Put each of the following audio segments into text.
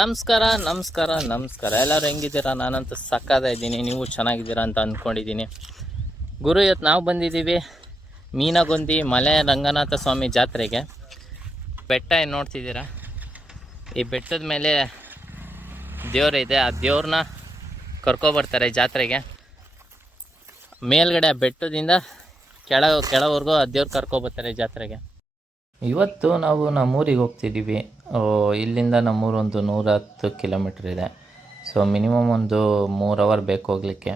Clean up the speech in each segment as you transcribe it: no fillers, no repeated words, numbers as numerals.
ನಮಸ್ಕಾರ ಎಲ್ಲರೂ ಹೆಂಗಿದ್ದೀರಾ? ನಾನಂತೂ ಸಕ್ಕತ್ತಾಗಿದ್ದೀನಿ, ನೀವು ಚೆನ್ನಾಗಿದ್ದೀರಾ ಅಂತ ಅಂದ್ಕೊಂಡಿದ್ದೀನಿ. ಗುರು, ಇವತ್ತು ನಾವು ಬಂದಿದ್ದೀವಿ ಮೀನಗುಂದಿ ಮಲೆ ರಂಗನಾಥ ಸ್ವಾಮಿ ಜಾತ್ರೆಗೆ. ಬೆಟ್ಟ ಏನು ನೋಡ್ತಿದ್ದೀರಾ, ಈ ಬೆಟ್ಟದ ಮೇಲೆ ದೇವರಿದೆ. ಆ ದೇವ್ರನ್ನ ಕರ್ಕೊಬರ್ತಾರೆ ಜಾತ್ರೆಗೆ. ಮೇಲ್ಗಡೆ ಆ ಬೆಟ್ಟದಿಂದ ಕೆಳವರೆಗೂ ಆ ದೇವ್ರು ಕರ್ಕೊಬರ್ತಾರೆ ಜಾತ್ರೆಗೆ. ಇವತ್ತು ನಾವು ನಮ್ಮೂರಿಗೆ ಹೋಗ್ತಿದ್ದೀವಿ. ಇಲ್ಲಿಂದ ನಮ್ಮೂರು ಒಂದು 110 ಕಿಲೋಮೀಟ್ರ್ ಇದೆ. ಸೊ ಮಿನಿಮಮ್ ಒಂದು 3 ಅವರ್ ಬೇಕು ಹೋಗಲಿಕ್ಕೆ.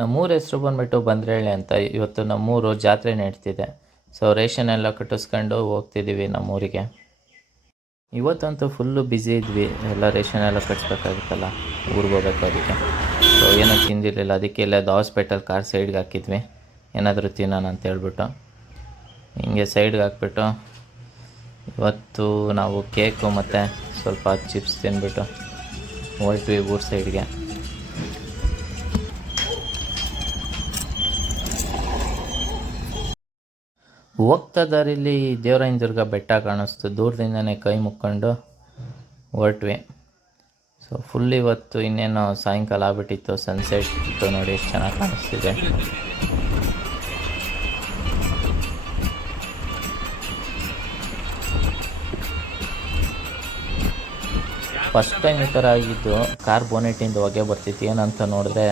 ನಮ್ಮೂರ ಹೆಸರು ಬಂದುಬಿಟ್ಟು ಬಂದ್ರೇಳೆ ಅಂತ. ಇವತ್ತು ನಮ್ಮೂರು ಜಾತ್ರೆ ನಡೀತಿದೆ. ಸೊ ರೇಷನ್ ಎಲ್ಲ ಕಟ್ಟಿಸ್ಕೊಂಡು ಹೋಗ್ತಿದ್ದೀವಿ ನಮ್ಮೂರಿಗೆ. ಇವತ್ತಂತೂ ಫುಲ್ಲು ಬ್ಯುಸಿ ಇದ್ವಿ, ಎಲ್ಲ ರೇಷನ್ ಎಲ್ಲ ಕಟ್ಸ್ಬೇಕಾಗಿತ್ತಲ್ಲ, ಊರಿಗೆ ಹೋಗ್ಬೇಕು. ಅದಕ್ಕೆ ಸೊ ಏನೂ ತಿಂದಿರಲಿಲ್ಲ, ಅದಕ್ಕೆ ಇಲ್ಲದ ಹಾಸ್ಪಿಟಲ್ ಕಾರ್ ಸೈಡ್ಗೆ ಹಾಕಿದ್ವಿ, ಏನಾದರೂ ತಿನ್ನೋಣ ಅಂತ ಹೇಳ್ಬಿಟ್ಟು. ಹಿಂಗೆ ಸೈಡ್ಗೆ ಹಾಕ್ಬಿಟ್ಟು ಇವತ್ತು ನಾವು ಕೇಕು ಮತ್ತು ಸ್ವಲ್ಪ ಚಿಪ್ಸ್ ತಿಂದ್ಬಿಟ್ಟು ಹೊರಟ್ವಿ ಊರ ಸೈಡ್ಗೆ. ಹೋಗ್ತಾ ದಾರಿಲಿ ದೇವರಾಯನ ದುರ್ಗ ಬೆಟ್ಟ ಕಾಣಿಸ್ತು, ದೂರದಿಂದನೇ ಕೈ ಮುಕ್ಕೊಂಡು ಹೊರಟ್ವಿ. ಸೊ ಫುಲ್ ಇವತ್ತು ಇನ್ನೇನು ಸಾಯಂಕಾಲ ಆಗ್ಬಿಟ್ಟಿತ್ತು, ಸನ್ಸೆಟ್ ಇತ್ತು ನೋಡಿ, ಎಷ್ಟು ಚೆನ್ನಾಗಿ ಕಾಣಿಸ್ತಿದೆ. ಫಸ್ಟ್ ಟೈಮ್ ಈ ಥರ ಆಗಿದ್ದು, ಕಾರ್ ಬೋನೆಟಿಂದ ಹೊಗೆ ಬರ್ತಿತ್ತು. ಏನಂತ ನೋಡಿದ್ರೆ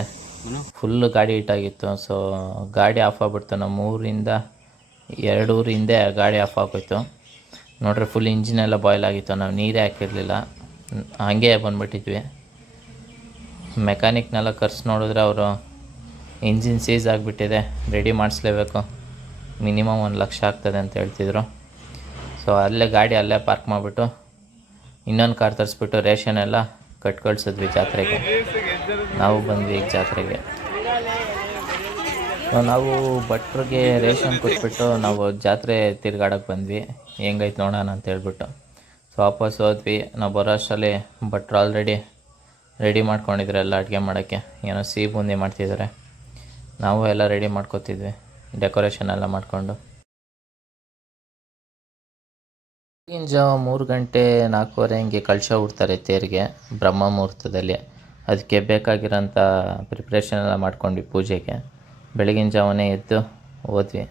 ಫುಲ್ಲು ಗಾಡಿ ಹಿಟ್ಟಾಗಿತ್ತು. ಸೊ ಗಾಡಿ ಆಫ್ ಆಗಿಬಿಡ್ತು. ನಮ್ಮ ಊರಿಂದ 2 ಊರು ಹಿಂದೆ ಗಾಡಿ ಆಫ್ ಆಗೋಯ್ತು. ನೋಡ್ರೆ ಫುಲ್ ಇಂಜಿನೆಲ್ಲ ಬಾಯ್ಲ್ ಆಗಿತ್ತು. ನಾವು ನೀರೇ ಹಾಕಿರಲಿಲ್ಲ, ಹಾಗೇ ಬಂದುಬಿಟ್ಟಿದ್ವಿ. ಮೆಕ್ಯಾನಿಕ್ನೆಲ್ಲ ಕರ್ಸಿ ನೋಡಿದ್ರೆ ಅವರು ಇಂಜಿನ್ ಸೀಸ್ ಆಗಿಬಿಟ್ಟಿದೆ, ರೆಡಿ ಮಾಡಿಸ್ಲೇಬೇಕು, ಮಿನಿಮಮ್ 1 ಲಕ್ಷ ಆಗ್ತದೆ ಅಂತ ಹೇಳ್ತಿದ್ರು. ಸೊ ಅಲ್ಲೇ ಗಾಡಿ ಅಲ್ಲೇ ಪಾರ್ಕ್ ಮಾಡಿಬಿಟ್ಟು ಇನ್ನೊಂದು ಕಾರ್ ತರಿಸ್ಬಿಟ್ಟು ರೇಷನ್ ಎಲ್ಲ ಕಳ್ಸಿದ್ವಿ ಜಾತ್ರೆಗೆ. ನಾವು ಬಂದ್ವಿ ಈಗ ಜಾತ್ರೆಗೆ. ಸೊ ನಾವು ಭಟ್ರಿಗೆ ರೇಷನ್ ಕೊಟ್ಬಿಟ್ಟು ನಾವು ಜಾತ್ರೆ ತಿರ್ಗಾಡೋಕ್ಕೆ ಬಂದ್ವಿ, ಹೆಂಗೈತೆ ನೋಡೋಣ ಅಂತ ಹೇಳ್ಬಿಟ್ಟು. ಸೊ ವಾಪಸ್ ಹೋದ್ವಿ. ನಾವು ಬರೋ ಅಷ್ಟರಲ್ಲಿ ಭಟ್ರು ಆಲ್ರೆಡಿ ರೆಡಿ ಮಾಡ್ಕೊಂಡಿದ್ರು ಎಲ್ಲ ಅಡುಗೆ ಮಾಡೋಕ್ಕೆ. ಏನೋ ಸಿಹಿ ಬೂಂದಿ ಮಾಡ್ತಿದ್ದಾರೆ, ನಾವು ಎಲ್ಲ ರೆಡಿ ಮಾಡ್ಕೊತಿದ್ವಿ, ಡೆಕೋರೇಷನ್ ಎಲ್ಲ ಮಾಡಿಕೊಂಡು. ಬೆಳಗಿನ ಜಾವ 3 ಗಂಟೆ 4:15 ಹಿಂಗೆ ಕಳಶ ಹುಡ್ತಾರೆ ತೇರಿಗೆ ಬ್ರಹ್ಮ ಮುಹೂರ್ತದಲ್ಲಿ. ಅದಕ್ಕೆ ಬೇಕಾಗಿರೋಂಥ ಪ್ರಿಪ್ರೇಷನ್ ಎಲ್ಲ ಮಾಡ್ಕೊಂಡ್ವಿ ಪೂಜೆಗೆ. ಬೆಳಗಿನ ಜಾವನೇ ಎದ್ದು ಹೋದ್ವಿ.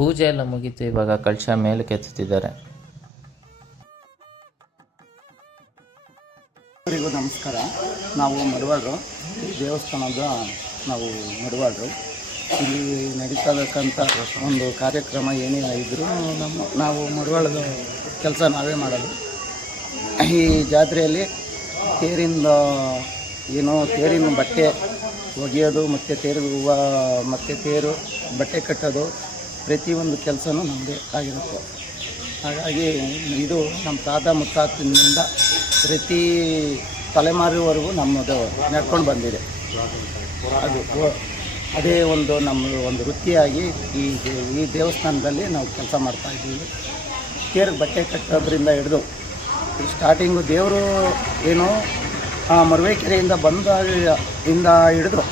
ಪೂಜೆ ಎಲ್ಲ ಮುಗೀತು. ಇವಾಗ ಕಳಶ ಮೇಲೆ ಕೆತ್ತುತ್ತಿದ್ದಾರೆ. ಎಲ್ಲರಿಗೂ ನಮಸ್ಕಾರ. ನಾವು ಮರವಾಡು ದೇವಸ್ಥಾನದ ನಾವು ಮಡಿವಾಳರು. ಇಲ್ಲಿ ನಡೀತಕ್ಕಂಥ ಒಂದು ಕಾರ್ಯಕ್ರಮ ಏನೇ ಇದ್ದರೂ ನಾವು ಮಡಿವಾಳದ ಕೆಲಸ ನಾವೇ ಮಾಡೋದು. ಈ ಜಾತ್ರೆಯಲ್ಲಿ ತೇರಿಂದ ತೇರಿನ ಬಟ್ಟೆ ಒಗೆಯೋದು ಮತ್ತು ತೇರು ಹೂವು ಮತ್ತು ತೇರು ಬಟ್ಟೆ ಕಟ್ಟೋದು ಪ್ರತಿಯೊಂದು ಕೆಲಸನೂ ನಮ್ಮದೇ ಆಗಿರುತ್ತೆ. ಹಾಗಾಗಿ ಇದು ನಮ್ಮ ತಾತ ಮುತ್ತಾತಿನಿಂದ ಪ್ರತಿ ತಲೆಮಾರಿವರೆಗೂ ನಮ್ಮದು ನಡ್ಕೊಂಡು ಬಂದಿದೆ. ಅದೇ ನಮ್ಮ ಒಂದು ವೃತ್ತಿಯಾಗಿ ಈ ದೇವಸ್ಥಾನದಲ್ಲಿ ನಾವು ಕೆಲಸ ಮಾಡ್ತಾಯಿದ್ದೀವಿ. ತೇರಿಗೆ ಬಟ್ಟೆ ಕಟ್ಟೋದ್ರಿಂದ ಹಿಡಿದು ಸ್ಟಾರ್ಟಿಂಗು ದೇವರು ಮರುವೇಕೆರೆಯಿಂದ ಇಂದ ಹಿಡಿದು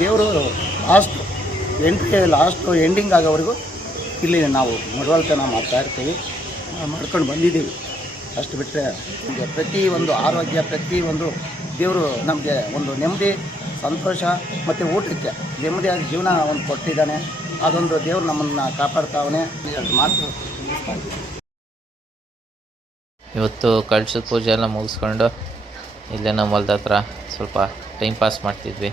ದೇವರು ಲಾಸ್ಟು ಎಂಡಿಂಗ್ ಆಗೋವರೆಗೂ ಇಲ್ಲಿ ನಾವು ಮಡಿವಾಳತನ ಮಾಡ್ತಾಯಿರ್ತೀವಿ, ಮಾಡ್ಕೊಂಡು ಬಂದಿದ್ದೀವಿ. ಅಷ್ಟು ಬಿಟ್ಟರೆ ನಮಗೆ ಪ್ರತಿಯೊಂದು ಆರೋಗ್ಯ, ಪ್ರತಿಯೊಂದು ದೇವರು ನಮಗೆ ಒಂದು ನೆಮ್ಮದಿ, ಸಂತೋಷ ಮತ್ತು ಊಟಕ್ಕೆ ನೆಮ್ಮದಿಯಾದ ಜೀವನ ಒಂದು ಕೊಟ್ಟಿದ್ದಾನೆ. ಅದೊಂದು ದೇವರು ನಮ್ಮನ್ನು ಕಾಪಾಡ್ತಾವನೆ. ಮಾತು ಇವತ್ತು ಕಳಶದ ಪೂಜೆ ಎಲ್ಲ ಮುಗಿಸ್ಕೊಂಡು ಇಲ್ಲೇ ನಮ್ಮ ಹೊಲ್ದ ಹತ್ರ ಸ್ವಲ್ಪ ಟೈಮ್ ಪಾಸ್ ಮಾಡ್ತಿದ್ವಿ.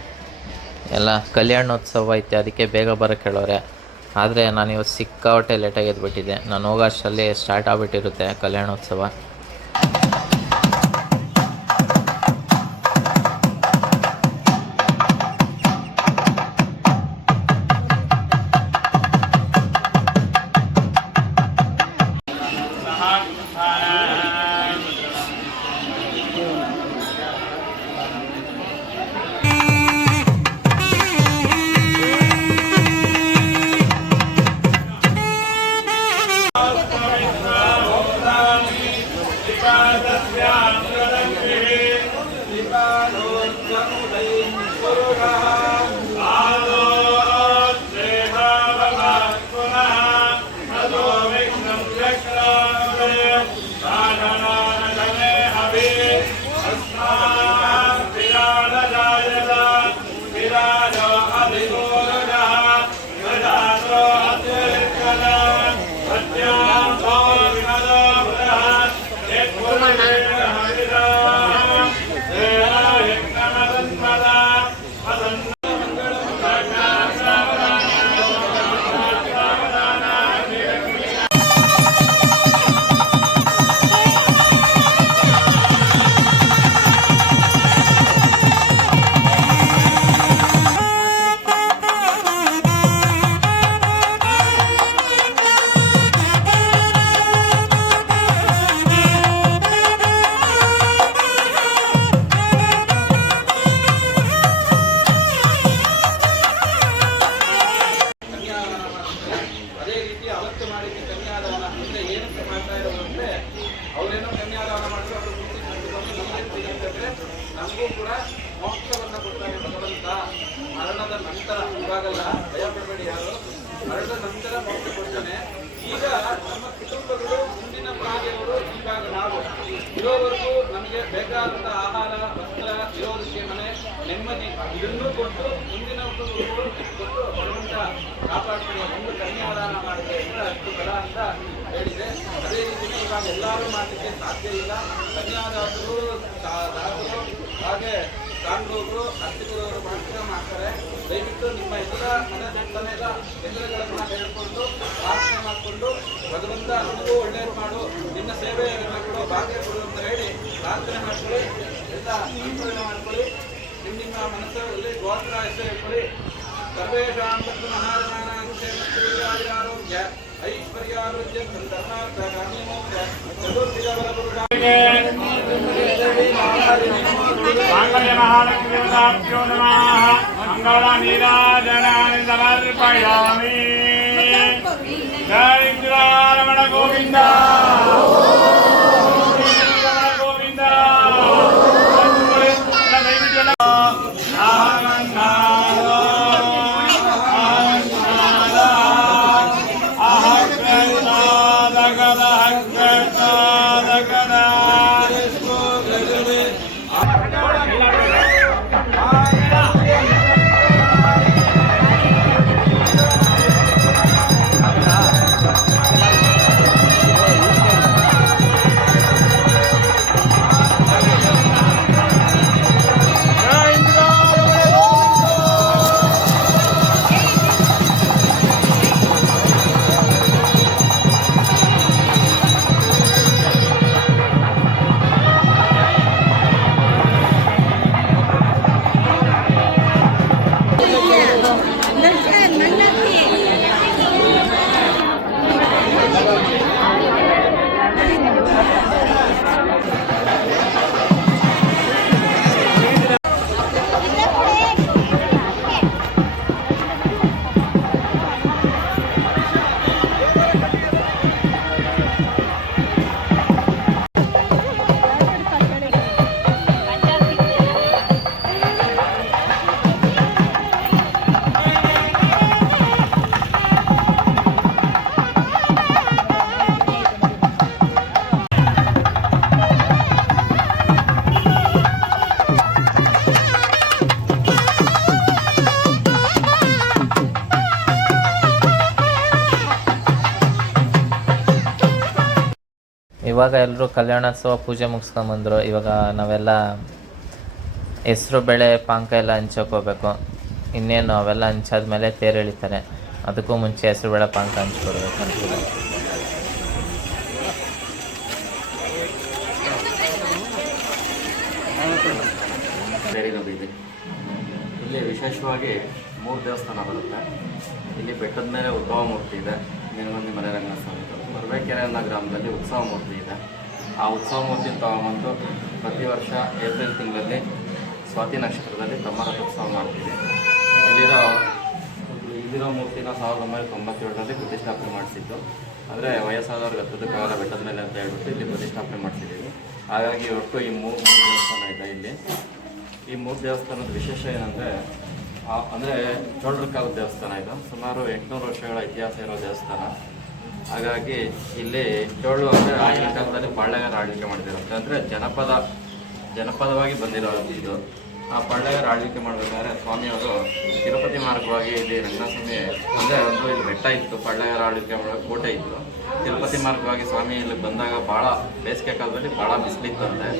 ಎಲ್ಲ ಕಲ್ಯಾಣೋತ್ಸವ ಐತೆ, ಅದಕ್ಕೆ ಬೇಗ ಬರೋಕ್ಕೆ ಹೇಳೋರೆ. ಆದರೆ ನಾನು ಇವತ್ತು ಸಿಕ್ಕಾಪಟ್ಟೆ ಲೇಟಾಗಿ ಎದ್ಬಿಟ್ಟಿದ್ದೆ. ನಾನು ಹೋಗೋ ಅಷ್ಟರಲ್ಲಿ ಸ್ಟಾರ್ಟ್ ಆಗಿಬಿಟ್ಟಿರುತ್ತೆ ಕಲ್ಯಾಣೋತ್ಸವ. ಇರೋವರೆಗೂ ನಮಗೆ ಬೇಕಾದಂಥ ಆಹಾರ, ವಸ್ತ್ರ, ಇರೋದಕ್ಕೆ ಮನೆ, ನೆಮ್ಮದಿ ಇದನ್ನು ಕೊಟ್ಟು ಮುಂದಿನ ಕೊಟ್ಟು ಭಗವಂತ ಕಾಪಾಡ್ಕೊಳ್ಳುವ ಒಂದು ಕನ್ಯಾದಾನ ಮಾಡಿದೆ ಅಂದರೆ ಅಷ್ಟು ಬಲ ಅಂತ ಹೇಳಿದೆ. ಅದೇ ರೀತಿಯೇ ಇವಾಗ ಎಲ್ಲರೂ ಮಾಡಲಿಕ್ಕೆ ಸಾಧ್ಯ ಇಲ್ಲ. ಕನ್ಯಾದಾಸರು, ದಾಸರು, ಹಾಗೆ ಕಾಂಡೋಗರು, ಅರ್ಚಕರವರು ಮಾತ್ರ ಮಾಡ್ತಾರೆ. ದಯವಿಟ್ಟು ನಿಮ್ಮ ಎದುರ ಮನೆಯ ಎದುರುಗಳನ್ನು ಹೇಳ್ಕೊಂಡು ಪ್ರಾರ್ಥನೆ ಮಾಡಿಕೊಂಡು ಭಗವಂತ ನಮಗೂ ಒಳ್ಳೆಯದು ಮಾಡು, ನಿನ್ನ ಸೇವೆ ಕೊಡು, ಭಾಗ್ಯ ಕೊಡು ಅಂತ ಹೇಳಿ ಪ್ರಾರ್ಥನೆ ಮಾಡ್ಕೊಳ್ಳಿ. ಎಲ್ಲ ಸಂಪೂರ್ಣ ಮಾಡ್ಕೊಳ್ಳಿ. ನಿಮ್ಮ ಮನಸ್ಸಲ್ಲಿ ಗೋತ್ರ ಹೆಸರು ಹೇಳ್ಕೊಳ್ಳಿ. ಸರ್ವೇಷಾಂ ಆರೋಗ್ಯ ಐಶ್ವರ್ಯಾರೋಗ್ಯ ಧರ್ಮಾರ್ಥ ಕಾಮ್ಯಮೋಕ್ಷ ಚತುರ್ವಿಧ ಬಲಪುರುಷಾಯ ಮಹಾಲಕ್ಷ್ಮೀ ನಮಃ. ಮಂಗಳ ನೀರಾಜನಾನಿ ಸಮರ್ಪಯಾಮಿ. ಜೈ ರಮಣ ಗೋವಿಂದ ಗೋವಿಂದ. ಇವಾಗ ಎಲ್ಲರೂ ಕಲ್ಯಾಣೋತ್ಸವ ಪೂಜೆ ಮುಗಿಸ್ಕೊಂಬಂದರು. ಇವಾಗ ನಾವೆಲ್ಲ ಹೆಸರು ಬೇಳೆ ಪಾನಕ ಎಲ್ಲ ಹಂಚೋಕೆ ಹೋಗ್ಬೇಕು. ಇನ್ನೇನು ಅವೆಲ್ಲ ಹಂಚಾದ್ಮೇಲೆ ತೇರು ಎಳಿತಾರೆ. ಅದಕ್ಕೂ ಮುಂಚೆ ಹೆಸರು ಬೇಳೆ ಪಾನಕ ಹಂಚ್ಕೊಡ್ಬೇಕು ಅಂತಿದೆ. ತೇರಿನ ಬೀದಿ ಇಲ್ಲಿ ವಿಶೇಷವಾಗಿ 3 ದೇವಸ್ಥಾನ ಬರುತ್ತೆ. ಇಲ್ಲಿ ಬೆಟ್ಟದ ಮೇಲೆ ಉದ್ಭವ ಮೂರ್ತಿ ಇದೆ, ಮೀನುಗುಂದಿ ಮಲೆರಂಗನಾಥ ಸ್ವಾಮಿ. ಮರಬೇಕೆರೆ ಅನ್ನೋ ಗ್ರಾಮದಲ್ಲಿ ಉತ್ಸವ ಮೂರ್ತಿ ಇದೆ. ಆ ಉತ್ಸವ ಮೂರ್ತಿ ತಗೊಂಬಂದು ಪ್ರತಿ ವರ್ಷ ಏಪ್ರಿಲ್ ತಿಂಗಳಲ್ಲಿ ಸ್ವಾತಿ ನಕ್ಷತ್ರದಲ್ಲಿ ಬ್ರಹ್ಮ ರಥೋತ್ಸವ ಮಾಡ್ತೀವಿ. ಇಲ್ಲಿರೋ ಮೂರ್ತಿನ 1997ರಲ್ಲಿ ಪ್ರತಿಷ್ಠಾಪನೆ ಮಾಡಿಸಿದ್ದು. ಅಂದರೆ ವಯಸ್ಸಾದವ್ರಿಗೆ ಹತ್ತದಕ್ಕಾಗಲ್ಲ ಬೆಟ್ಟದ ಮೇಲೆ ಅಂತ ಹೇಳ್ಬಿಟ್ಟು ಇಲ್ಲಿ ಪ್ರತಿಷ್ಠಾಪನೆ ಮಾಡಿಸಿದ್ದೀವಿ. ಹಾಗಾಗಿ ಒಟ್ಟು ಈ 3 ದೇವಸ್ಥಾನ ಇದೆ. ಈ 3 ದೇವಸ್ಥಾನದ ವಿಶೇಷ ಏನಂದರೆ ಅಂದರೆ ಚೋಳರ ಕಾಲದ ದೇವಸ್ಥಾನ ಇದು. ಸುಮಾರು 800 ವರ್ಷಗಳ ಇತಿಹಾಸ ಇರೋ ದೇವಸ್ಥಾನ. ಹಾಗಾಗಿ ಇಲ್ಲಿ ಚೋಳು ಅಂದರೆ ಆಗಿನ ಕಾಲದಲ್ಲಿ ಪಾಳ್ಯಗಾರ ಆಳ್ವಿಕೆ ಮಾಡಿದಿರುತ್ತೆ. ಅಂದರೆ ಜನಪದವಾಗಿ ಬಂದಿರೋದು ಇದು. ಆ ಪಾಳ್ಯಗಾರ ಆಳ್ವಿಕೆ ಮಾಡಬೇಕಾದ್ರೆ ಸ್ವಾಮಿಯವರು ತಿರುಪತಿ ಮಾರ್ಗವಾಗಿ ಇಲ್ಲಿ ರಂಗಸ್ವಾಮಿ ಅಂದರೆ ಇಲ್ಲಿ ಬೆಟ್ಟ ಇತ್ತು, ಪಾಳ್ಯಗಾರ ಆಳ್ವಿಕೆ ಮಾಡೋ ಕೋಟೆ ಇತ್ತು. ತಿರುಪತಿ ಮಾರ್ಗವಾಗಿ ಸ್ವಾಮಿ ಇಲ್ಲಿ ಬಂದಾಗ ಭಾಳ ಬೇಸಿಗೆ ಕಾಲದಲ್ಲಿ ಭಾಳ ಬಿಸಿಲಿತ್ತಂತೆ.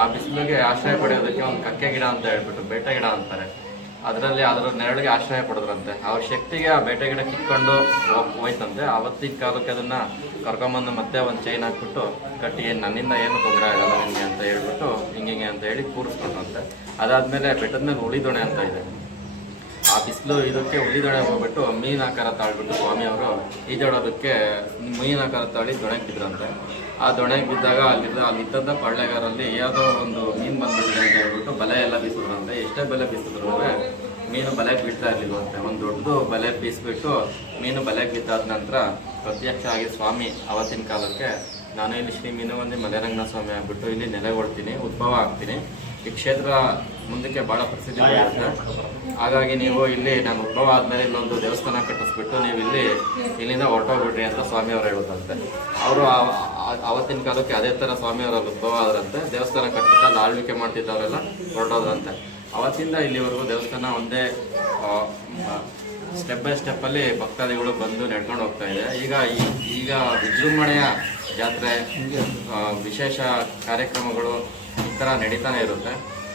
ಆ ಬಿಸಿಲಿಗೆ ಆಶ್ರಯ ಪಡೆಯೋದಕ್ಕೆ ಒಂದು ಕಕ್ಕೆ ಗಿಡ ಅಂತ ಹೇಳ್ಬಿಟ್ಟು ಬೇಟೆ ಗಿಡ ಅಂತಾರೆ, ಅದರ ನೆರಳಿಗೆ ಆಶ್ರಯ ಪಡೆದ್ರಂತೆ. ಅವ್ರ ಶಕ್ತಿಗೆ ಆ ಬೇಟೆ ಗಿಡ ಕಿತ್ಕೊಂಡು ಹೋಯ್ತಂತೆ. ಆವತ್ತಿನ ಕಾಲಕ್ಕೆ ಅದನ್ನು ಕರ್ಕೊಂಬಂದು ಮತ್ತೆ ಒಂದು ಚೈನ್ ಹಾಕ್ಬಿಟ್ಟು ಕಟ್ಟಿ ನನ್ನಿಂದ ಏನು ತೊಂದರೆ ಆಗಲ್ಲ ನಿಮಗೆ ಅಂತ ಹೇಳ್ಬಿಟ್ಟು ಹಿಂಗೆ ಅಂತ ಹೇಳಿ ಕೂರಿಸ್ಕೊಂಡ್ರಂತೆ. ಅದಾದಮೇಲೆ ಬೆಟ್ಟದ ಮೇಲೆ ಉಳಿದೊಣೆ ಅಂತ ಇದೆ. ಆ ಬಿಸಿಲು ಇದಕ್ಕೆ ಉಳಿದೊಣೆ ಹೋಗ್ಬಿಟ್ಟು ಮೀನಾಕಾರ ತಾಳ್ಬಿಟ್ಟು ಸ್ವಾಮಿಯವರು ಈಜಾಡೋದಕ್ಕೆ ಮೀನಾಕಾರ ತಾಳಿ ದೊಣೆಗೆ ಬಿದ್ರಂತೆ. ಆ ದೊಣೆಗೆ ಬಿದ್ದಾಗ ಅಲ್ಲಿದ್ದಂಥ ಪಾಳ್ಯಗಾರಲ್ಲಿ ಯಾವುದೋ ಒಂದು ಮೀನು ಬಂದ್ಬಿಟ್ಟಿದೆ ಅಂತ ಹೇಳ್ಬಿಟ್ಟು ಬಲೆ ಎಲ್ಲ ಬೀಸಿದ್ರಂತೆ. ಎಷ್ಟೇ ಬಲೆ ಬೀಸಿದ್ರು ಮೀನು ಬಲೆಗೆ ಬಿಡ್ತಾ ಇರಲಿಲ್ವಂತೆ. ಒಂದು ದೊಡ್ಡದು ಬಲೆ ಬೀಸಿಬಿಟ್ಟು ಮೀನು ಬಲೆಗೆ ಬಿದ್ದಾದ ನಂತರ ಪ್ರತ್ಯಕ್ಷ ಆಗಿ ಸ್ವಾಮಿ ಆವತ್ತಿನ ಕಾಲಕ್ಕೆ ನಾನು ಇಲ್ಲಿ ಶ್ರೀ ಮೀನುಗುಂದಿ ಮಲೆರಂಗನಾಥ ಸ್ವಾಮಿ ಆಗ್ಬಿಟ್ಟು ಇಲ್ಲಿ ನೆಲೆಗೊಳ್ತೀನಿ, ಉದ್ಭವ ಆಗ್ತೀನಿ. ಈ ಕ್ಷೇತ್ರ ಮುಂದಕ್ಕೆ ಭಾಳ ಪ್ರಸಿದ್ಧಿ ಬರುತ್ತೆ. ಹಾಗಾಗಿ ನೀವು ಇಲ್ಲಿ ನಾನು ಉದ್ಭವ ಆದಮೇಲೆ ಇಲ್ಲೊಂದು ದೇವಸ್ಥಾನ ಕಟ್ಟಿಸ್ಬಿಟ್ಟು ನೀವು ಇಲ್ಲಿಂದ ಹೊರಟೋಗ್ಬಿಡ್ರಿ ಅಂತ ಸ್ವಾಮಿಯವರು ಹೇಳೋದಂತೆ. ಅವರು ಆವತ್ತಿನ ಕಾಲಕ್ಕೆ ಅದೇ ಥರ ಸ್ವಾಮಿಯವರ ಉದ್ಭವ ಆದ್ರಂತೆ. ದೇವಸ್ಥಾನ ಕಟ್ಟಿಬಿಟ್ಟು ಅಲ್ಲಿ ಆಳ್ವಿಕೆ ಮಾಡ್ತಿದ್ದವರೆಲ್ಲ ಹೊರಟೋದ್ರಂತೆ. ಅವತ್ತಿಂದ ಇಲ್ಲಿವರೆಗೂ ದೇವಸ್ಥಾನ ಒಂದೇ ಸ್ಟೆಪ್ ಬೈ ಸ್ಟೆಪ್ಪಲ್ಲಿ ಭಕ್ತಾದಿಗಳು ಬಂದು ನಡ್ಕೊಂಡು ಹೋಗ್ತಾ ಇದೆ. ಈಗ ವಿಜೃಂಭಣೆಯ ಜಾತ್ರೆ, ವಿಶೇಷ ಕಾರ್ಯಕ್ರಮಗಳು ಈ ಥರ ನಡೀತಾನೆ ಇರುತ್ತೆ.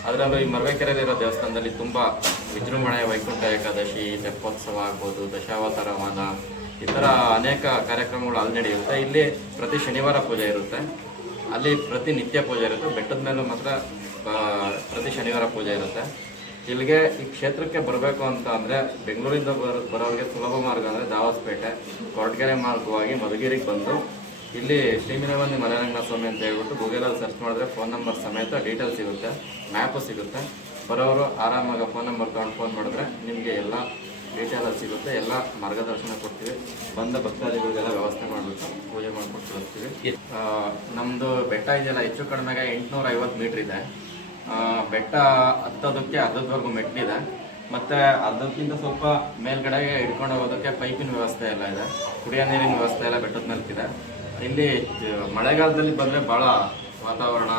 ಅದರಲ್ಲೂ ಈ ಮರಬೇಕೆರೆಯಲ್ಲಿರೋ ದೇವಸ್ಥಾನದಲ್ಲಿ ತುಂಬ ವಿಜೃಂಭಣೆಯ ವೈಕುಂಠ ಏಕಾದಶಿ, ತೆಪ್ಪೋತ್ಸವ ಆಗ್ಬೋದು, ದಶಾವತಾರ ವಾದ, ಈ ಥರ ಅನೇಕ ಕಾರ್ಯಕ್ರಮಗಳು ಅಲ್ಲಿ ನಡೆಯುತ್ತೆ. ಇಲ್ಲಿ ಪ್ರತಿ ಶನಿವಾರ ಪೂಜೆ ಇರುತ್ತೆ, ಅಲ್ಲಿ ಪ್ರತಿ ನಿತ್ಯ ಪೂಜೆ ಇರುತ್ತೆ. ಬೆಟ್ಟದ ಮೇಲೂ ಮಾತ್ರ ಪ್ರತಿ ಶನಿವಾರ ಪೂಜೆ ಇರುತ್ತೆ. ಇಲ್ಲಿಗೆ ಈ ಕ್ಷೇತ್ರಕ್ಕೆ ಬರಬೇಕು ಅಂತ ಅಂದರೆ ಬೆಂಗಳೂರಿಂದ ಬರೋರಿಗೆ ಸುಲಭ ಮಾರ್ಗ ಅಂದರೆ ದಾವಸ್ಪೇಟೆ, ಕೊರಟಗೆರೆ ಮಾರ್ಗವಾಗಿ ಮಧುಗಿರಿಗೆ ಬಂದು ಇಲ್ಲಿ ಶ್ರೀ ಮೀನುಗುಂದಿ ಮಲೆರಂಗನಾಥ ಸ್ವಾಮಿ ಅಂತ ಹೇಳ್ಬಿಟ್ಟು ಗೂಗಲಲ್ಲಿ ಸರ್ಚ್ ಮಾಡಿದ್ರೆ ಫೋನ್ ನಂಬರ್ ಸಮೇತ ಡೀಟೇಲ್ ಸಿಗುತ್ತೆ, ಮ್ಯಾಪು ಸಿಗುತ್ತೆ. ಬರೋರು ಆರಾಮಾಗಿ ಫೋನ್ ನಂಬರ್ ತೊಗೊಂಡು ಫೋನ್ ಮಾಡಿದ್ರೆ ನಿಮಗೆ ಎಲ್ಲ ಡೀಟೇಲಲ್ಲಿ ಸಿಗುತ್ತೆ. ಎಲ್ಲ ಮಾರ್ಗದರ್ಶನ ಕೊಡ್ತೀವಿ. ಬಂದ ಭಕ್ತಾದಿಗಳಿಗೆಲ್ಲ ವ್ಯವಸ್ಥೆ ಮಾಡಿಬಿಟ್ಟು ಪೂಜೆ ಮಾಡ್ಕೊಟ್ಟು ಕಳಿಸ್ತೀವಿ. ನಮ್ಮದು ಬೆಟ್ಟ ಇದೆಯಲ್ಲ ಹೆಚ್ಚು ಕಡಿಮೆಗೆ 850 ಮೀಟ್ರ್ ಇದೆ. ಬೆಟ್ಟ ಹತ್ತೋದಕ್ಕೆ ಅರ್ಧದವರೆಗೂ ಮೆಟ್ಲಿದೆ. ಮತ್ತು ಅದಕ್ಕಿಂತ ಸ್ವಲ್ಪ ಮೇಲ್ಗಡೆಗೆ ಹಿಡ್ಕೊಂಡು ಹೋಗೋದಕ್ಕೆ ಪೈಪಿನ ವ್ಯವಸ್ಥೆ ಎಲ್ಲ ಇದೆ. ಕುಡಿಯೋ ನೀರಿನ ವ್ಯವಸ್ಥೆ ಎಲ್ಲ ಬೆಟ್ಟದ ಮೇಲ್ಕಿದೆ. ಇಲ್ಲಿ ಮಳೆಗಾಲದಲ್ಲಿ ಬಂದರೆ ಭಾಳ ವಾತಾವರಣ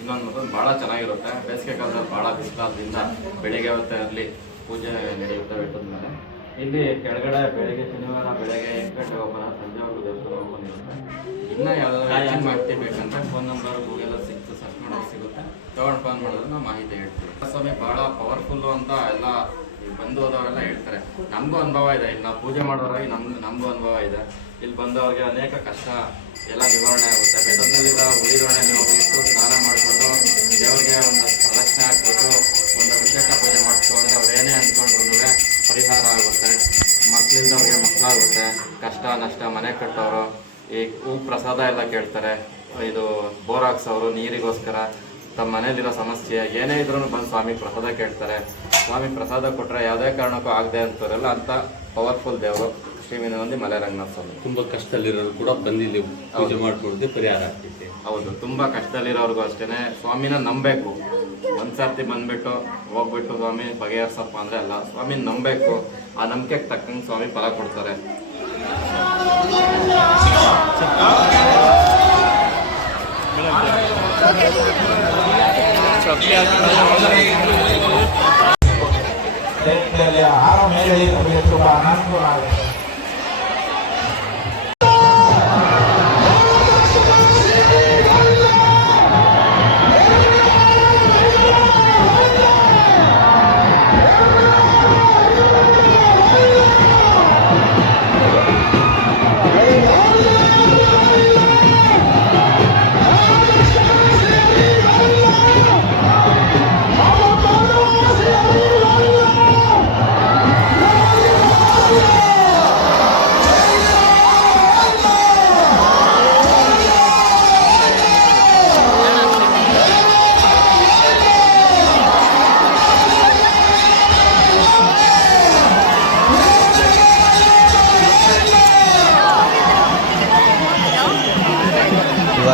ಇನ್ನೊಂದು ಭಾಳ ಚೆನ್ನಾಗಿರುತ್ತೆ. ಬೇಸಿಗೆ ಕಾಲದಲ್ಲಿ ಭಾಳ ಬಿಸಿಲಾದ್ರಿಂದ ಬೆಳಿಗ್ಗೆ ಹೊತ್ತೇ ಅಲ್ಲಿ ಪೂಜೆ ನಡೆಯುತ್ತೆ ಬೆಟ್ಟದ ಮೇಲೆ. ಇಲ್ಲಿ ಕೆಳಗಡೆ ಬೆಳಗ್ಗೆ ಶನಿವಾರ ಬೆಳಗ್ಗೆ 8 ಗಂಟೆಗೆ ಓಪನ್, ಸಂಜೆವರೆಗೂ ದೇವಸ್ಥಾನ ಓಪನ್ ಇರುತ್ತೆ. ಇನ್ನೂ ಯಾವ್ದಾದ್ರು ಹೆಚ್ಚಿನ ಮಾಹಿತಿ ಬೇಕಂದ್ರೆ ಫೋನ್ ನಂಬರ್ ಗೂಗಲ್ ಸಿಗುತ್ತೆ, ಸರ್ಚ್ ಮಾಡೋದು ಸಿಗುತ್ತೆ. ತೊಗೊಂಡು ಫೋನ್ ಮಾಡಿದ್ರೆ ನಾವು ಮಾಹಿತಿ ಹೇಳ್ತೀವಿ. ಸ್ವಾಮಿ ಭಾಳ ಪವರ್ಫುಲ್ಲು ಅಂತ ಎಲ್ಲ ಬಂದು ಹೋದವರೆಲ್ಲ ಹೇಳ್ತಾರೆ. ನಮಗೂ ಅನುಭವ ಇದೆ. ಇಲ್ಲಿ ನಾವು ಪೂಜೆ ಮಾಡೋರಾಗಿ ನಮಗೂ ಅನುಭವ ಇದೆ. ಇಲ್ಲಿ ಬಂದವ್ರಿಗೆ ಅನೇಕ ಕಷ್ಟ ಎಲ್ಲ ನಿವಾರಣೆ ಆಗುತ್ತೆ. ಬೆಟ್ಟದಲ್ಲಿರೋ ಉಳಿದೊಣೆ ಹೋಗಿಟ್ಟು ಸ್ನಾನ ಮಾಡಿಕೊಂಡು ದೇವರಿಗೆ ಒಂದು ಪ್ರದಕ್ಷಿಣೆ ಹಾಕ್ಬಿಟ್ಟು ಒಂದು ಅಭಿಷೇಕ ಪೂಜೆ ಮಾಡಿಸ್ಕೊಂಡ್ರೆ ಅವ್ರು ಏನೇ ಅಂದ್ಕೊಂಡ್ರು ಪರಿಹಾರ ಆಗುತ್ತೆ. ಮಕ್ಕಳಿಂದವ್ರಿಗೆ ಮಕ್ಕಳಾಗುತ್ತೆ. ಕಷ್ಟ ನಷ್ಟ ಮನೆ ಕಟ್ಟೋರು ಈ ಹೂ ಪ್ರಸಾದ ಎಲ್ಲ ಕೇಳ್ತಾರೆ. ಇದು ಬೋರ್ ಹಾಕ್ಸೋರು ನೀರಿಗೋಸ್ಕರ ತಮ್ಮ ಮನೇಲಿರೋ ಸಮಸ್ಯೆ ಏನೇ ಇದ್ರೂ ಬಂದು ಸ್ವಾಮಿ ಪ್ರಸಾದ ಕೇಳ್ತಾರೆ. ಸ್ವಾಮಿ ಪ್ರಸಾದ ಕೊಟ್ಟರೆ ಯಾವುದೇ ಕಾರಣಕ್ಕೂ ಆಗದೆ ಅಂತವರೆಲ್ಲ ಅಂತ ಪವರ್ಫುಲ್ ದೇವರು ಶ್ರೀ ಮೀನುಗುಂದಿ ಮಲೆರಂಗನಾಥ ಸ್ವಾಮಿ. ತುಂಬ ಕಷ್ಟದಲ್ಲಿರೋರು ಕೂಡ ಬಂದಿಲ್ಲಿ ಪೂಜೆ ಮಾಡ್ಕೊಳ್ದೆ ಪರಿಹಾರ ಆಗ್ತೈತೆ. ಹೌದು, ತುಂಬ ಕಷ್ಟದಲ್ಲಿರೋರ್ಗೂ ಅಷ್ಟೇ ಸ್ವಾಮಿನ ನಂಬಬೇಕು. ಒಂದ್ಸರ್ತಿ ಬಂದ್ಬಿಟ್ಟು ಹೋಗ್ಬಿಟ್ಟು ಸ್ವಾಮಿ ಬಗೆಹರಿಸಪ್ಪ ಅಂದರೆ ಅಲ್ಲ, ಸ್ವಾಮಿನ ನಂಬಬೇಕು. ಆ ನಂಬಿಕೆಗೆ ತಕ್ಕಂಗೆ ಸ್ವಾಮಿ ಫಲ ಕೊಡ್ತಾರೆ. ಆಹಾರ ಮೇಲೆ ನಮಗೆ ತುಂಬ ಅನಾನುಕೂಲ ಆಗುತ್ತೆ.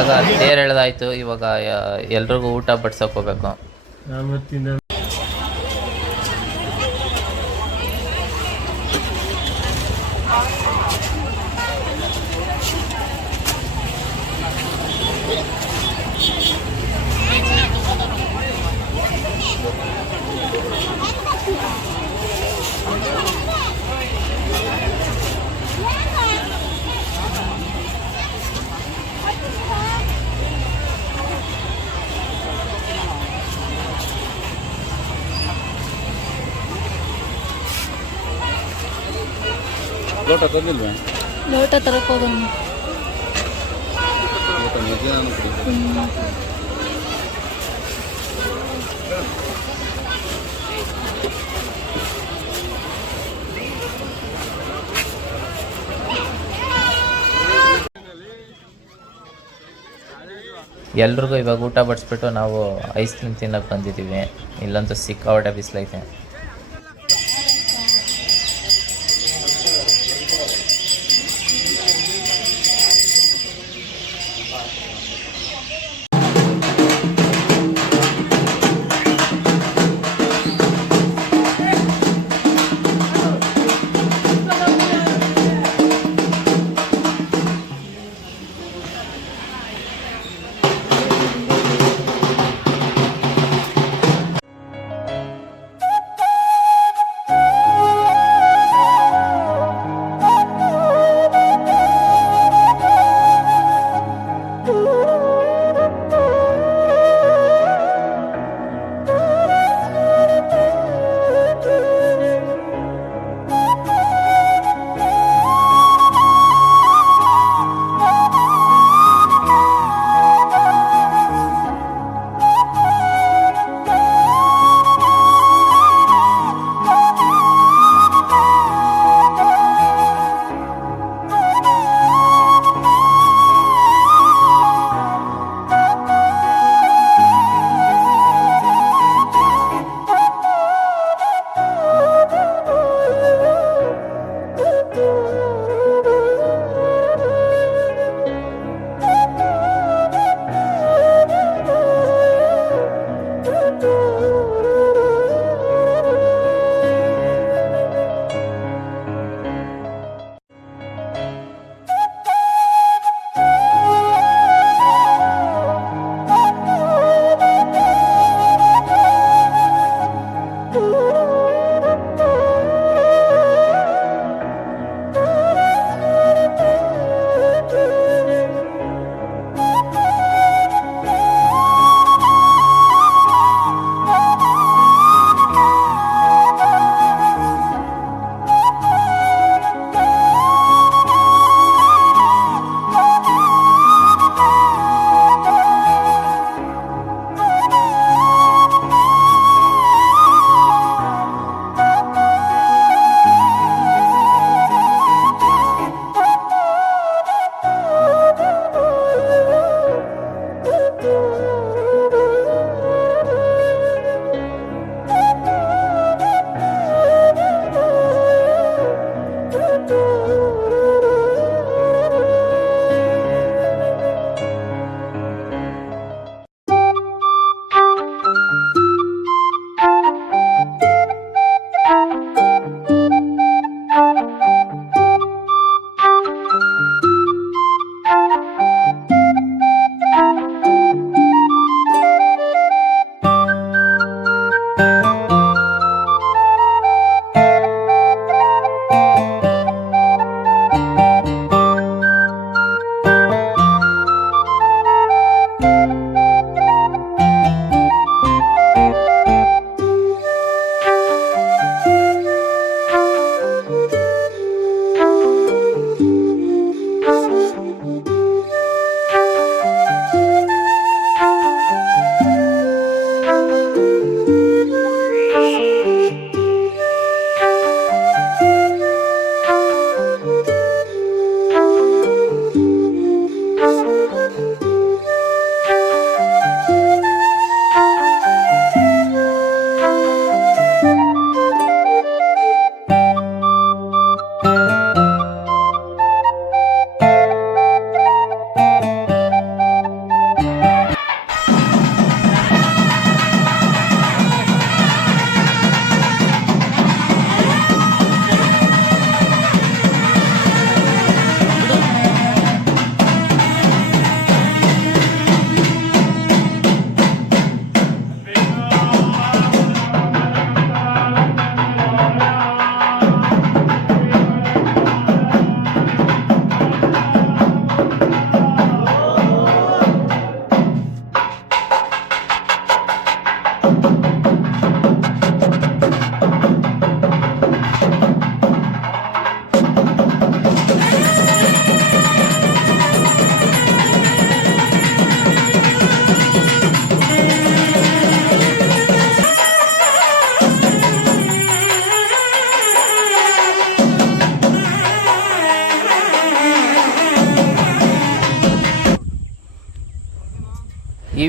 ಇವಾಗ ತೇರು ಎಳೆದಾಯ್ತು. ಇವಾಗ ಎಲ್ರಿಗೂ ಊಟ ಬಡ್ಸಕ್ಕೆ ಹೋಗ್ಬೇಕು. ಲೋಟ ತಂದಿಲ್ವಾ? ಲೋಟ ತರಕ್ಕೆ ಹೋಗೋಣ. ಲೋಟ ಮಧ್ಯಾಹ್ನ ಕುಡಿ. ಎಲ್ರಿಗೂ ಇವಾಗ ಊಟ ಬಡಿಸ್ಬಿಟ್ಟು ನಾವು ಐಸ್ ಕ್ರೀಮ್ ತಿನ್ನೋಕೆ ಬಂದಿದ್ದೀವಿ. ಇಲ್ಲಂತೂ ಸಿಕ್ಕಾಪಟ್ಟೆ ಬಿಸಿಲೈತೆ.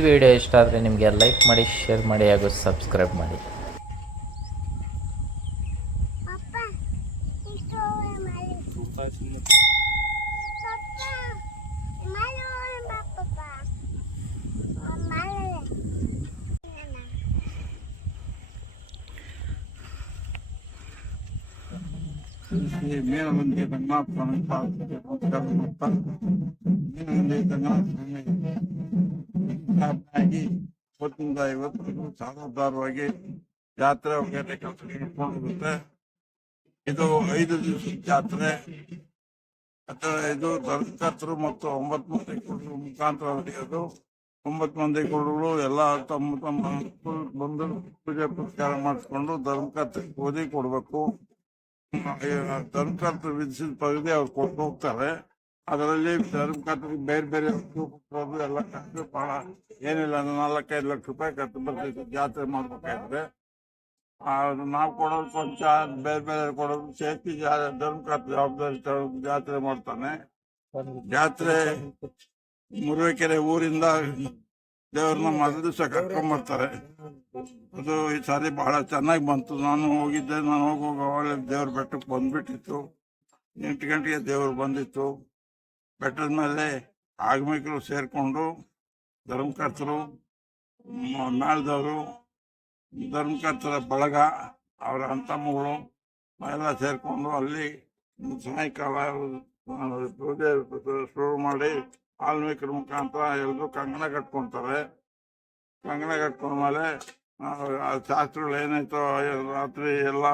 ವಿಡಿಯೋ ಇಷ್ಟ ಆದರೆ ನಿಮಗೆ ಲೈಕ್ ಮಾಡಿ, ಶೇರ್ ಮಾಡಿ ಹಾಗೂ ಸಬ್ಸ್ಕ್ರೈಬ್ ಮಾಡಿ. ಶ್ರೀ ಮೇಲಮಂದಿ ರಂಗನಾಥ ಸ್ವಾಮಿ ಪಾದಕ್ಕೆ ನಮಸ್ಕಾರ ಮಾಡ್ತಾ ಮೇಲಮಂದಿ ರಂಗನಾಥ ಸ್ವಾಮಿ ಸ್ಥಾಪನೆಯಾಗಿ 50 ಸಾಧಾರಣವಾಗಿ ಜಾತ್ರೆ ವಗೈರೆ ಕೆಲಸ ಇಟ್ಕೊಂಡಿರುತ್ತೆ. ಇದು 5 ದಿವಸದ ಜಾತ್ರೆ. ಇದು ಧರ್ಮಕರ್ತರು ಮತ್ತು 9 ಮಂದಿ ಕುರುಡು ಮುಖಾಂತರ ನಡೆಯೋದು. 9 ಮಂದಿ ಕುರುಡುಗಳು ಎಲ್ಲ ತಮ್ಮ ತಮ್ಮ ಬಂದು ಪೂಜೆ ಪುರಸ್ಕಾರ ಮಾಡಿಸ್ಕೊಂಡು ಧರ್ಮಕರ್ತರಿಗೆ ಗೋಧಿ ಕೊಡ್ಬೇಕು. ಧರ್ಮಕರ್ತರು ವಿಧಿಸಿದ ಪದವಿ ಅವ್ರು ಕೊಟ್ಟು ಹೋಗ್ತಾರೆ. ಅದರಲ್ಲಿ ಧರ್ಮಕರ್ತರಿಗೆ ಬೇರೆ ಬೇರೆ ಎಲ್ಲ ಖರ್ಚು ಬಹಳ ಏನಿಲ್ಲ, 4-5 ಲಕ್ಷ ರೂಪಾಯಿ ಖರ್ಚು ಬರ್ತೈತೆ ಜಾತ್ರೆ ಮಾಡ್ಬೇಕಾದ್ರೆ. ನಾವು ಕೊಡೋದು ಕೊಂಚ, ಬೇರೆ ಬೇರೆ ಕೊಡೋದು ಸೇರ್ಸಿ ಧರ್ಮಕರ್ತ ಜವಾಬ್ದಾರಿ ಜಾತ್ರೆ ಮಾಡ್ತಾನೆ. ಜಾತ್ರೆ ಮುರುವೇಕೆರೆ ಊರಿಂದ ದೇವ್ರನ್ನ ಮೊದಲು ದಿವಸ ಕರ್ಕೊಂಡ್ಬರ್ತಾರೆ. ಅದು ಈ ಸಾರಿ ಬಹಳ ಚೆನ್ನಾಗಿ ಬಂತು. ನಾನು ಹೋಗಿದ್ದೆ. ನಾನು ಹೋಗುವಾಗ ದೇವ್ರ ಬೆಟ್ಟಕ್ಕೆ ಬಂದ್ಬಿಟ್ಟಿತ್ತು. 8 ಗಂಟೆಗೆ ದೇವ್ರು ಬಂದಿತ್ತು. ಬೆಟ್ಟದ ಮೇಲೆ ಆಗಮಿಕರು ಸೇರ್ಕೊಂಡು ಧರ್ಮಕರ್ತರು, ಮೇಳದವರು, ಧರ್ಮಕರ್ತರ ಬಳಗ, ಅವರ ಅಂತಮ್ಮಗಳು ಎಲ್ಲ ಸೇರ್ಕೊಂಡು ಅಲ್ಲಿ ಸಾಯಂಕಾಲ ಪೂಜೆ ಶುರು ಮಾಡಿ ಆಲ್ಮಿಕರ ಮುಖಾಂತರ ಎಲ್ಲರೂ ಕಂಕಣ ಕಟ್ಕೊಂತಾರೆ. ಕಂಕಣ ಕಟ್ಕೊಂಡ್ಮೇಲೆ ಶಾಸ್ತ್ರಗಳು ಏನಾಯ್ತು ರಾತ್ರಿ ಎಲ್ಲ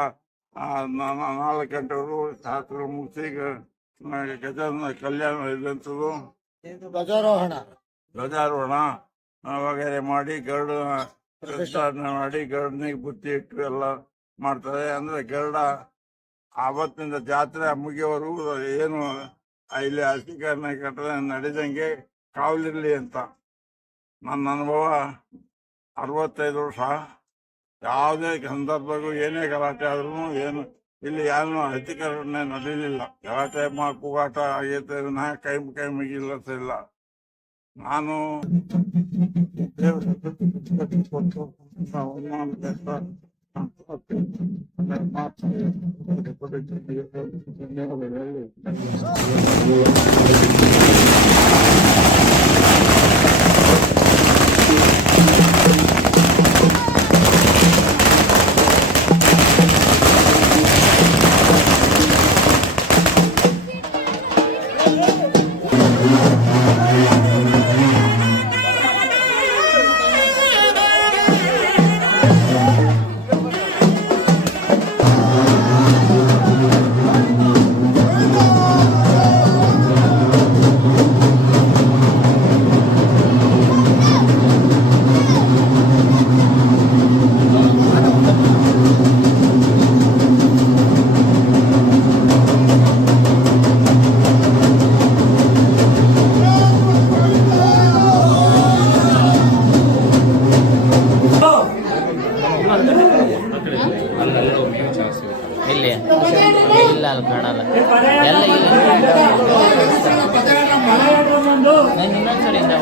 4 ಗಂಟೆವರೆಗೂ ಶಾಸ್ತ್ರಗಳು ಮುಗಿಸಿ ಗಜಾನ ಕಲ್ಯಾಣ ಇದಂಥದ್ದು ಧ್ವಜಾರೋಹಣ ವಗೈರೆ ಮಾಡಿ ಗರುಡ ಪ್ರತಿಷ್ಠಾಪನೆ ಮಾಡಿ ಗರುಡನಿಗೆ ಬುತ್ತಿ ಇಟ್ಟು ಎಲ್ಲ ಮಾಡ್ತಾರೆ. ಅಂದ್ರೆ ಗರುಡ ಆವತ್ತಿನಿಂದ ಜಾತ್ರೆ ಮುಗಿಯೋವರೆಗೂ ಏನು ಇಲ್ಲಿ ಅಸ್ತೀಕರಣ ಕಟ್ಟಡ ನಡೆದಂಗೆ ಕಾವಲಿರ್ಲಿ ಅಂತ. ನನ್ನ ಅನುಭವ 65 ವರ್ಷ. ಯಾವುದೇ ಸಂದರ್ಭಗೂ ಏನೇ ಗಲಾಟೆ ಆದ್ರೂ ಏನು ಇಲ್ಲಿ ಯಾರು ಅಧಿಕರಣೆ ನಡೀಲಿಲ್ಲ. ಗಲಾಟೆ ಕೂಗಾಟ ಆಗೈತೆ, ಕೈ ಮುಗಿಲ್ಲ. ನಾನು ಇಲ್ಲಿ ಇಲ್ಲ, ಅಲ್ಲಿ ಕಾಣಲ್ಲ. ಎಲ್ಲ ಇಲ್ಲ. ನಾನು ಇನ್ನೊಂದ್ಸರಿ ಇಂದ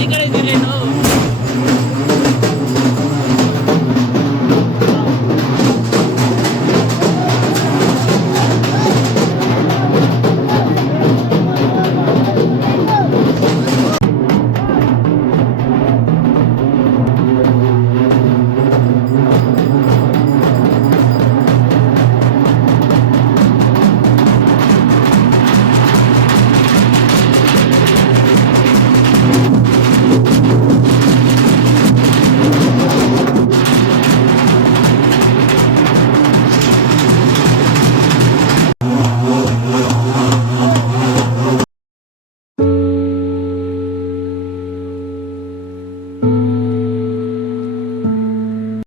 ಈ ಕಡೆ